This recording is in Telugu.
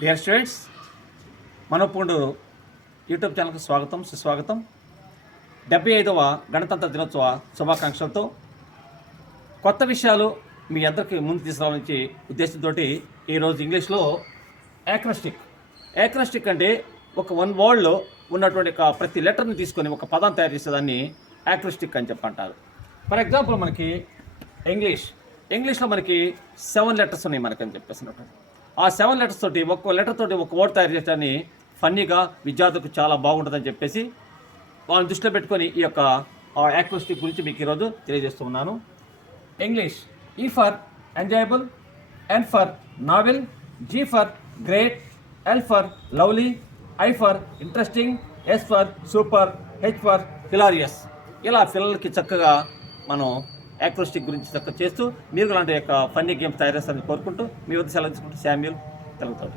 డియర్ స్టూడెంట్స్, మనోపూండు యూట్యూబ్ ఛానల్కి స్వాగతం, సుస్వాగతం. 75వ గణతంత్ర దినోత్సవ శుభాకాంక్షలతో కొత్త విషయాలు మీ అందరికీ ముందు తీసుకురావాలని ఉద్దేశంతో ఈరోజు ఇంగ్లీష్లో యాక్రోస్టిక్ అంటే ఒక వన్ వర్డ్లో ఉన్నటువంటి ప్రతి లెటర్ని తీసుకొని ఒక పదాన్ని తయారు చేసేదాన్ని యాక్రోస్టిక్ అని చెప్పంటారు. ఫర్ ఎగ్జాంపుల్ మనకి ఇంగ్లీష్లో మనకి 7 లెటర్స్ ఉన్నాయి మనకని చెప్పేసినట్టు. ఆ 7 లెటర్స్ తోటి ఒక్కో లెటర్ తోటి ఒక వర్డ్ తయారు చేయడాన్ని ఫన్నీగా విద్యార్థులకు చాలా బాగుంటుందని చెప్పేసి వాళ్ళని దృష్టిలో పెట్టుకొని ఈ యొక్క యాక్రోస్టిక్ గురించి మీకు ఈరోజు తెలియజేస్తున్నాను. English: E for enjoyable, N for novel, G for great, L for lovely, I for interesting, S for super, H for hilarious. ఇలా పిల్లలకి చక్కగా మనం యాక్రోస్టిక్ గురించి చక్కగా చేస్తూ మీరు లాంటి యొక్క ఫన్నీ గేమ్స్ తయారు చేస్తారని కోరుకుంటూ మీ వద్ద సెలవు తీసుకుంటూ శామ్యూల్ తెలుగుతాడు.